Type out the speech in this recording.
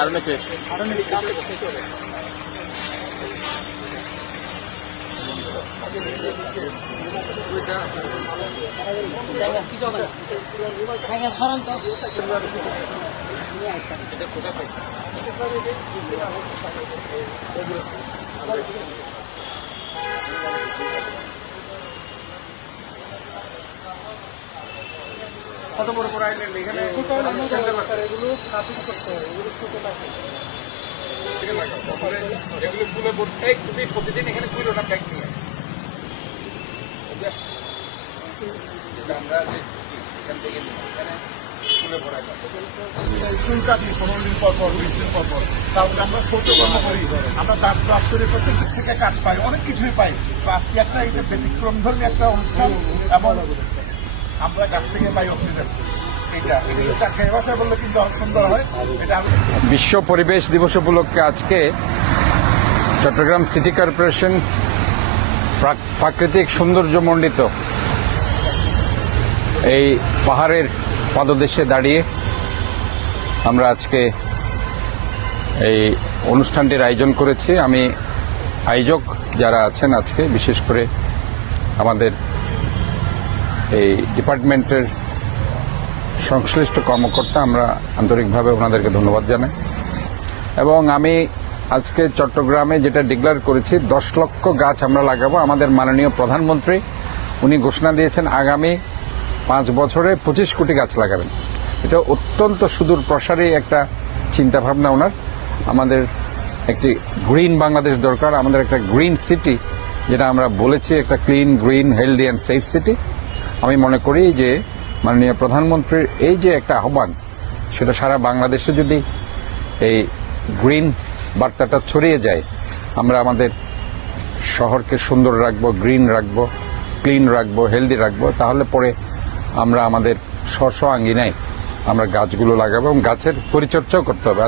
আরো নিচে কত বড় বড় আইল্যান্ড এখানে এগুলো কাটিং করতে হয়, এগুলো ছোট থাকে এগুলো ফুলে ভর্তি। তুমি প্রতিদিন এখানে কুইলো না ব্যাগ নিয়ে আমরা এখান থেকে এখানে ফুলে ভরা চুলটা দিই 15 দিন পর পর 20 দিন পর পর। তারপরে আমরা ছোট কর্ম করি, আমরা দাঁত ব্রাশ করে প্রত্যেক থেকে কাঠ পাই, অনেক কিছুই পাই। তো আজকে একটা এটা ব্যতিক্রম ধর্মী একটা অনুষ্ঠান এবং আমরা গাছ থেকে পাই অক্সিজেন। বিশ্ব পরিবেশ দিবস উপলক্ষে আজকে চট্টগ্রাম সিটি কর্পোরেশন প্রাকৃতিক সৌন্দর্যমণ্ডিত এই পাহাড়ের পাদদেশে দাঁড়িয়ে আমরা আজকে এই অনুষ্ঠানটির আয়োজন করেছি। আমি আয়োজক যারা আছেন আজকে, বিশেষ করে আমাদের এই ডিপার্টমেন্টের সংশ্লিষ্ট কর্মকর্তা, আমরা আন্তরিকভাবে ওনাদেরকে ধন্যবাদ জানাই। এবং আমি আজকে চট্টগ্রামে যেটা ডিক্লেয়ার করেছি 10 লক্ষ গাছ আমরা লাগাবো। আমাদের মাননীয় প্রধানমন্ত্রী উনি ঘোষণা দিয়েছেন আগামী 5 বছরে 25 কোটি গাছ লাগাবেন। এটা অত্যন্ত সুদূর প্রসারী একটা চিন্তাভাবনা ওনার। আমাদের একটি গ্রিন বাংলাদেশ দরকার, আমাদের একটা গ্রিন সিটি, যেটা আমরা বলেছি একটা clean, green, healthy and safe city. আমি মনে করি যে মাননীয় প্রধানমন্ত্রীর এই যে একটা আহ্বান, সেটা সারা বাংলাদেশে যদি এই গ্রিন বার্তাটা ছড়িয়ে যায়, আমরা আমাদের শহরকে সুন্দর রাখবো, গ্রিন রাখবো, ক্লিন রাখবো, হেলদি রাখবো, তাহলে পরে আমরা আমাদের স্ব আঙ্গিনায় আমরা গাছগুলো লাগাবো এবং গাছের পরিচর্যাও করতে হবে।